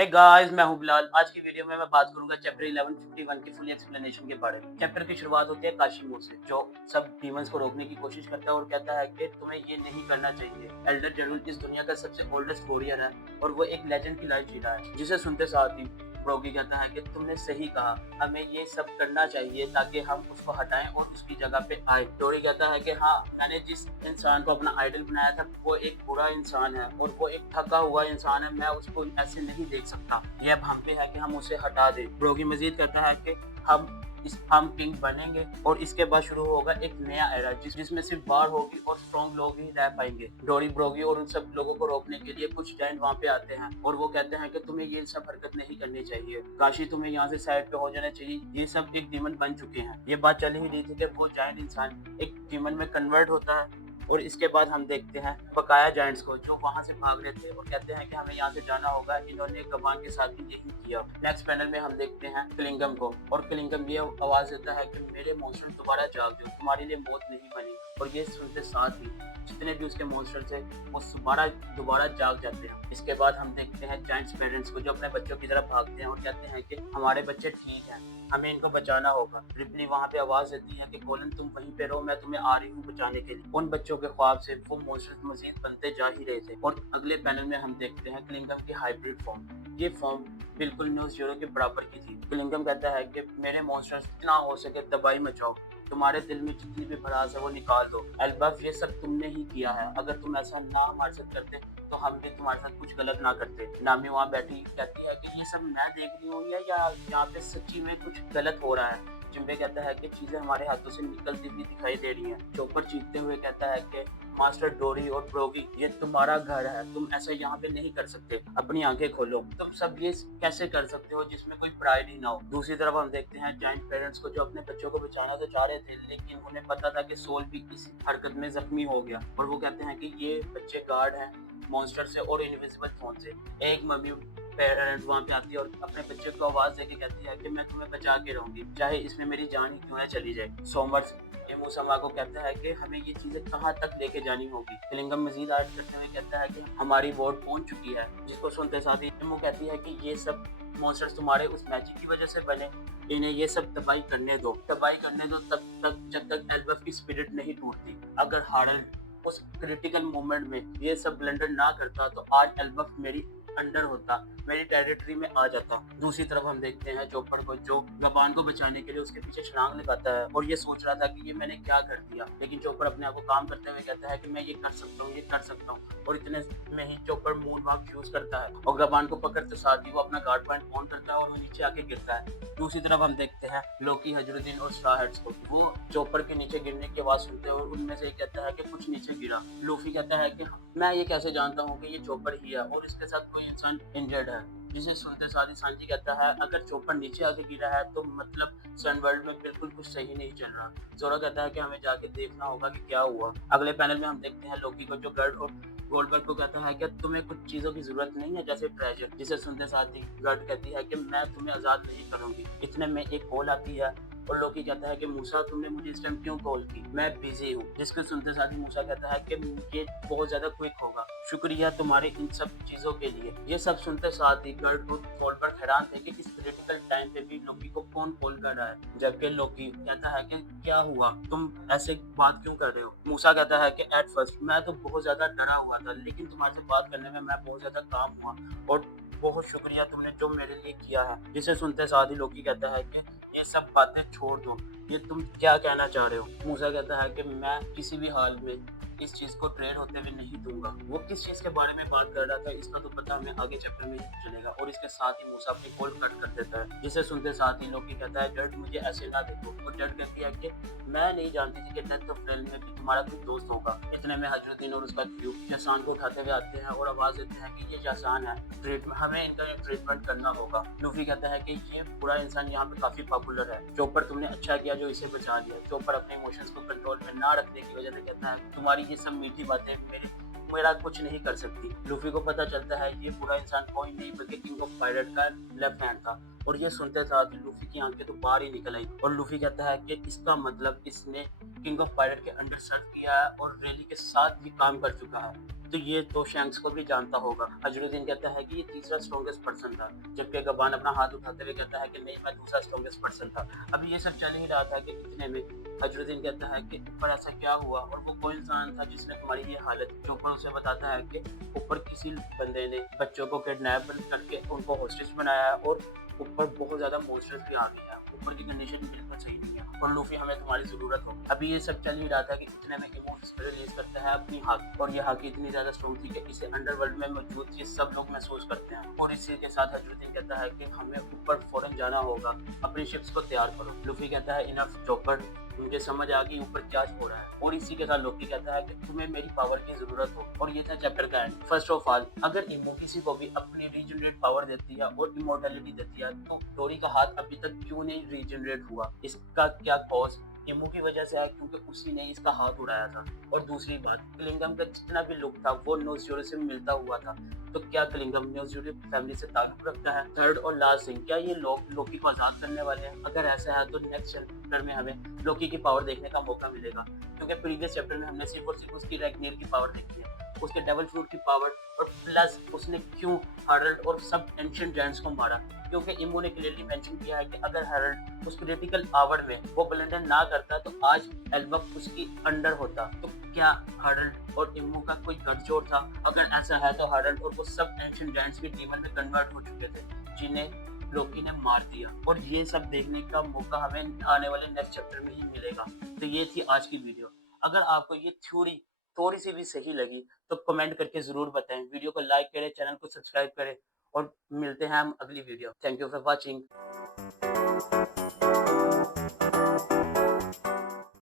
Hey guys, मैं हूं बिलाल। आज की वीडियो में मैं बात करूंगा चैप्टर 1151 की फुल एक्सप्लेनेशन के बारे में। चैप्टर की शुरुआत होती है काशिमो से, जो सब डीमंस को रोकने की कोशिश करता है और कहता है कि तुम्हें ये नहीं करना चाहिए। एल्डर जेरुल इस दुनिया का सबसे ओल्डेस्ट वॉरियर है और वो एक लेजेंड की लाइफ जी रहा है, जिसे सुनते साथ ही ब्रोगी कहता है कि तुमने सही कहा, हमें ये सब करना चाहिए ताकि हम उसको हटाएं और उसकी जगह पे आए। डोरी कहता है कि हाँ, मैंने जिस इंसान को अपना आइडल बनाया था वो एक बुरा इंसान है और वो एक थका हुआ इंसान है, मैं उसको ऐसे नहीं देख सकता। ये अब हम पे है कि हम उसे हटा दें। ब्रोगी मजीद कहता है कि हम किंग बनेंगे और इसके बाद शुरू होगा एक नया एरा जिसमें सिर्फ वार होगी और स्ट्रॉन्ग लोग ही रह पाएंगे। डोरी, ब्रोगी और उन सब लोगों को रोकने के लिए कुछ जायंट वहाँ पे आते हैं और वो कहते हैं कि तुम्हें ये सब हरकत नहीं करनी चाहिए, काशी तुम्हें यहाँ से साइड पे हो जाना चाहिए, ये सब एक डीमन बन चुके हैं। ये बात चल ही रही थी कि वो जायंट इंसान एक डीमन में कन्वर्ट होता है और इसके बाद हम देखते हैं बकाया जायंट्स को जो वहां से भाग रहे थे और कहते हैं कि हमें यहाँ से जाना होगा। इन्होंने गबान के साथ भी यही किया। नेक्स्ट पैनल में हम देखते हैं क्लिंगम को और क्लिंगम ये आवाज देता है कि मेरे मॉन्स्टर दोबारा जाग गए, तुम्हारे लिए मौत नहीं बनी। और ये सुनते साथ ही जितने भी उसके मॉन्स्टर थे वो दोबारा जाग जाते हैं। इसके बाद हम देखते हैं जायंट्स पेरेंट्स को जो अपने बच्चों की तरफ भागते हैं और कहते हैं कि हमारे बच्चे ठीक हैं, हमें इनको बचाना होगा। रिपली वहाँ पे आवाज देती है कि कोलन तुम वहीं पे रहो, मैं तुम्हें आ रही हूँ बचाने के लिए। उन बच्चों के ख्वाब से वो मॉन्स्टर्स मजीद बनते जा ही रहे थे और अगले पैनल में हम देखते हैं क्लिंगम की हाइब्रिड फॉर्म। ये फॉर्म बिल्कुल न्यूज़ जीरो के बराबर की थी। क्लिंगम कहता है कि मेरे मॉन्स्टर्स जितना हो सके तबाही मचाओ, तुम्हारे दिल में जितनी भी भड़ास है वो निकाल दो। एल्बफ, ये सब तुमने ही किया है, अगर तुम ऐसा ना हमारे साथ करते तो हम भी तुम्हारे साथ कुछ गलत ना करते। नामी वहाँ बैठी कहती है कि ये सब मैं देख रही हूँ या यहाँ पे सच्ची में कुछ गलत हो रहा है। जिम्बे कहता है कि चीजें हमारे हाथों से निकलती हुई दिखाई दे रही हैं। चोपर चीखते हुए कहता है कि मास्टर डोरी और ब्रोगी, ये तुम्हारा घर है, तुम ऐसा यहाँ पे नहीं कर सकते, अपनी आंखें खोलो। तुम सब ये कैसे कर सकते हो जिसमें कोई प्राइड ही ना हो। दूसरी तरफ हम देखते हैं जायंट पेरेंट्स को जो अपने बच्चों को बचाना तो चाह रहे थे, लेकिन उन्हें पता था कि सोल भी इस हरकत में जख्मी हो गया और वो कहते हैं कि ये बच्चे गार्ड हैं मॉन्स्टर से और इनविजिबल फोन से। एक मम्मी पेरेंट वहाँ पे आती है और अपने बच्चे को आवाज देके कहती है कि मैं तुम्हें बचा के रहूंगी, चाहे इसमें मेरी जान ही क्यों है चली जाए। सोमर्स एमूसमा को कहता है कि हमें ये चीजें कहाँ तक लेके जानी होगी। क्लिंगम मजीद ऐड करते हुए कहता है कि हमारी वोट पहुंच चुकी है, जिसको सुनते साथ ही एमू कहती है कि ये सब मॉन्स्टर्स तुम्हारे उस मैजिक की वजह से बने, इन्हें ये सब तबाही करने दो तब तक जब तक एल्बफ की स्पिरिट नहीं टूटती। अगर हार्डन उस क्रिटिकल मोमेंट में ये सब ब्लंडर ना करता तो आज एल्बफ मेरी अंडर होता, मेरी टेरिटरी में आ जाता। दूसरी तरफ हम देखते हैं चोपर को जो गबान को बचाने के लिए उसके पीछे छलांग लगाता है और ये सोच रहा था कि ये मैंने क्या कर दिया, लेकिन चोपर अपने आप को काम करते हुए कहता है कि मैं ये कर सकता हूँ और इतने में ही चोपर मून वॉक यूज करता है और गबान को पकड़ते साथ ही वो अपना गार्ड पॉइंट ऑन करता है और वो नीचे आके गिरता है। दूसरी तरफ हम देखते हैं लोकी, हजरुद्दीन और स्ट्रा हेड्स को। वो चोपर के नीचे गिरने की आवाज सुनते हैं और उनमें से एक कहता है कि कुछ नीचे गिरा। लूफी कहता है कि मैं ये कैसे जानता हूँ कि ये चोपर ही है और इसके साथ कोई इंसान इंजर्ड है। जिसे सुनते साथ ही सांजी कहता है अगर चोपर नीचे आके गिरा है तो मतलब सन वर्ल्ड में बिल्कुल कुछ सही नहीं चल रहा। जोरा कहता है कि हमें जाके देखना होगा कि क्या हुआ। अगले पैनल में हम देखते हैं लोकी को जो गर्ड और गोल्डबर्ग को कहता है कि तुम्हें कुछ चीजों की जरूरत नहीं है जैसे ट्रेजर। जिसे सुनते साथ ही गर्ड कहती है कि मैं तुम्हें आजाद नहीं करूंगी। इतने में एक कॉल आती है और लोकी कहता है कि मूसा तुमने मुझे इस टाइम क्यों कॉल की, मैं बिजी हूँ। जिसके सुनते साथ ही मूसा कहता है कि ये बहुत ज्यादा क्विक होगा, शुक्रिया तुम्हारे इन सब चीजों के लिए। ये सब सुनते साथ ही गर्ड और गोल्डबर्ग हैरान थे कि इस क्रिटिकल टाइम पे भी लोकी को कौन कॉल कर रहा है। जबकि लोकी कहता है कि क्या हुआ, तुम ऐसे बात क्यों कर रहे हो। मूसा कहता है कि एट फर्स्ट मैं तो बहुत ज्यादा डरा हुआ था, लेकिन तुम्हारे से बात करने में मैं बहुत ज्यादा काम हुआ और बहुत शुक्रिया तुमने जो मेरे लिए किया है। जिसे सुनते साथ ही लोकी कहता है कि ये सब बातें छोड़ दो, ये तुम क्या कहना चाह रहे हो। मूसा कहता है कि मैं किसी भी हाल में इस चीज को ट्रेड होते हुए नहीं दूंगा। वो किस चीज के बारे में बात कर रहा था इसका तो पता हमें आगे चैप्टर में ही चलेगा। और इसके साथ ही मूसा अपनी कॉल कट कर देता है। जिसे सुनते साथ ही लोकी कहता है डर्ट मुझे ऐसे ना देखो। और डर्ट कहती है कि मैं नहीं जानती थी कि डेथ ऑफ रेल में भी तुम्हारा कोई दोस्त होगा। इतने में हजरुद्दीन और उसका क्रू जसान को उठाते हुए आते हैं और आवाज देते हैं कि ये जसान है, ट्रीटमेंट हमें इनका ट्रीटमेंट करना होगा। लूफी कहता है कि ये बुरा इंसान यहाँ पे काफी पॉपुलर है। चोपर तुमने अच्छा किया जो इसे बचा लिया। चोपर अपने इमोशंस को कंट्रोल में ना रखने की वजह से कहता है तुम्हारी ये सब मीठी बातें मेरा कुछ नहीं कर सकती। लूफी को पता चलता है ये बुरा इंसान कोई नहीं बल्कि किंग ऑफ पायरेट का लेफ्ट हैंड था। और ये सुनते साथ लूफी की आंखें तो बाहर ही निकल आई और लूफी कहता है कि इसका मतलब इसने किंग ऑफ पायरेट के अंडर सर्व किया है और रेली के साथ भी काम कर चुका है। तो ये तो शैंक्स को भी जानता होगा। अजरुद्दीन कहता है कि ये तीसरा स्ट्रॉन्गेस्ट पर्सन था, जबकि गबान अपना हाथ उठाते हुए कहता है कि नहीं, मैं दूसरा स्ट्रॉन्गेस्ट पर्सन था। अभी ये सब चल ही रहा था कि इतने में अजरुद्दीन कहता है कि ऊपर ऐसा क्या हुआ और वो कौन इंसान था जिसने तुम्हारी ये हालत की। ऊपर उसे बताता है कि ऊपर किसी बंदे ने बच्चों को किडनैप करके उनको हॉस्टेज बनाया है और ऊपर बहुत ज्यादा मॉन्स्टर्स भी आ गए हैं। ऊपर की कंडीशन बिल्कुल सही नहीं है और लूफी, हमें तुम्हारी जरूरत हो। अभी ये सब चल ही रहा था कि इतने में इमोट्स रिलीज करता है अपनी हाकी, और ये हाकी इतनी ज्यादा स्ट्रॉन्ग थी कि इसे अंडरवर्ल्ड में मौजूद ये सब लोग महसूस करते हैं। और इसी के साथ अजरुद्दीन कहता है कि हमें ऊपर फौरन जाना होगा, अपनी शिप्स को तैयार करो। लूफी कहता है इनफ चॉपर, मुझे समझ आ गई ऊपर क्या हो रहा है। और इसी के साथ लोकी कहता है कि तुम्हें मेरी पावर की जरूरत हो। और ये था चैप्टर का एंड। फर्स्ट ऑफ ऑल, अगर इमो किसी को भी अपनी रीजनरेट पावर देती है और इमोर्टैलिटी देती है, तो डोरी का हाथ अभी तक क्यों नहीं रीजनरेट हुआ? इसका क्या कॉज इमो की वजह से है, क्योंकि उसी ने इसका हाथ उड़ाया था। और दूसरी बात, क्लिंगम का जितना भी लुक था वो नोज़ोरो से मिलता हुआ था, तो क्या क्लिंगम नोज़ोरो फैमिली से ताल्लुक रखता है? थर्ड और लास्ट थिंग, क्या ये लोग लोकी को आजाद करने वाले हैं? अगर ऐसा है तो नेक्स्ट चैप्टर में हमें लोकी की पावर देखने का मौका मिलेगा, क्योंकि प्रीवियस चैप्टर में हमने सिर्फ और सिर्फ उसकी रैग्निर की पावर देखी है, उसके डेविल फ्रूट की पावर, और प्लस उसने क्यों हैरल्ड और सब एंशिएंट जायंट्स को मारा। क्योंकि इमो ने क्लियरली मेंशन किया है कि अगर हैरल्ड उस क्रिटिकल आवर में वो ब्लंडर ना करता तो आज एल्बक उसकी अंडर होता। तो क्या हैरल्ड और इमो का कोई गठजोड़ था? अगर ऐसा है तो हैरल्ड और वो सब एंशिएंट जायंट्स भी डीमन में कन्वर्ट हो चुके थे, जिन्हें लोकी ने मार दिया। और ये सब देखने का मौका हमें आने वाले नेक्स्ट चैप्टर में ही मिलेगा। तो ये थी आज की वीडियो। अगर आपको ये थ्योरी थोड़ी सी भी सही लगी तो कमेंट करके जरूर बताएं। वीडियो को लाइक करें, चैनल को सब्सक्राइब करें, और मिलते हैं हम अगली video. Thank you for watching.